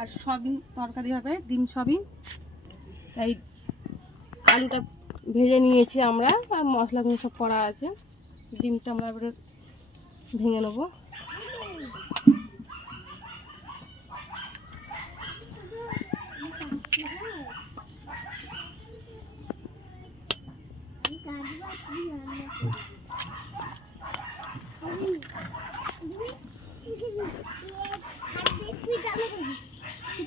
আর সবিন তরকারি হবে, ডিম সবিন তাই আলুটা ভেজে নিয়েছি আমরা, আর মশলাগুলো সব করা আছে। ডিমটা আমরা এবারে ভেঙে নেব।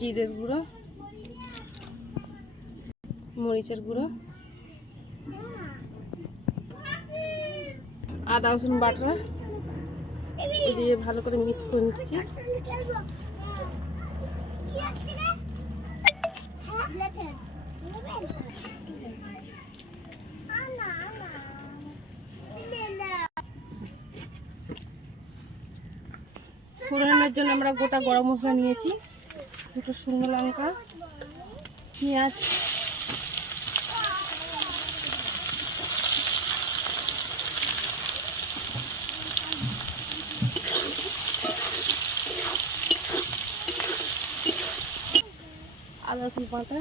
জিরের গুঁড়ো, মরিচের গুঁড়ো, আদা, রসুন বাটা দিয়ে ভালো করে মিক্স করে নিচ্ছি। ফোড়নের জন্য আমরা গোটা গরম মশলা নিয়েছি। দুটো শুকনো লঙ্কা পেঁয়াজ আদা রসুন বাটা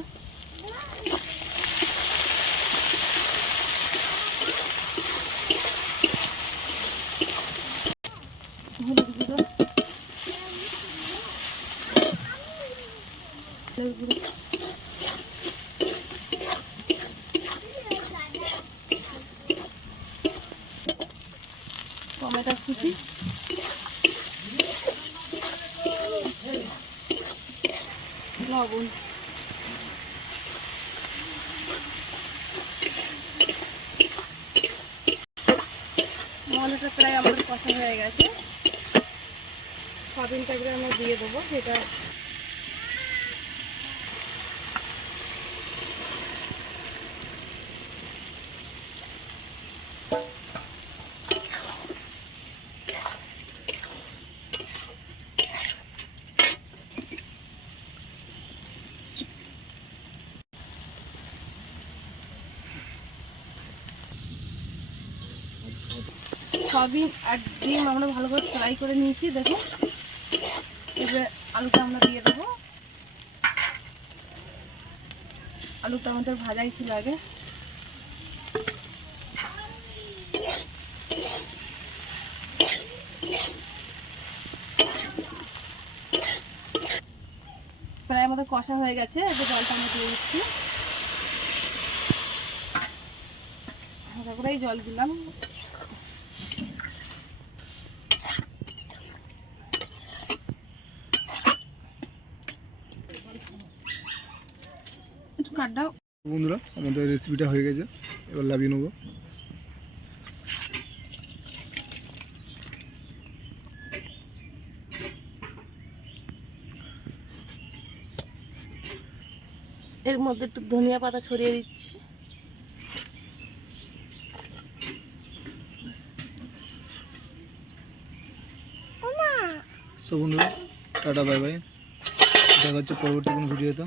হলুদ গুঁড়ো হলুদ গুঁড়ো প্রায় আমাদের কষা হয়ে গেছে। এবারে আমরা দিয়ে দেবো যেটা সবিন আর ডিম আমরা ভালো করে ফ্রাই করে নিয়েছি, দেখো। এবারে আলুটা আমরা দিয়ে দেবো। আলুটা আমাদের ভাজাই ছিল আগে। প্রায় আমাদের কষা হয়ে গেছে, এবার জলটা আমরা দিয়ে দিচ্ছি। করেই জল দিলাম। একটু কাট দাও বন্ধুরা আমাদের রেসিপিটা হয়ে গেছে এবার লাভিয়ে নেব। এর মধ্যে একটু ধনিয়া পাতা ছড়িয়ে দিচ্ছি। সো বন্ধুরা টাটা বাই বাই। দেখা হচ্ছে পরবর্তী কোনো ভিডিওতে।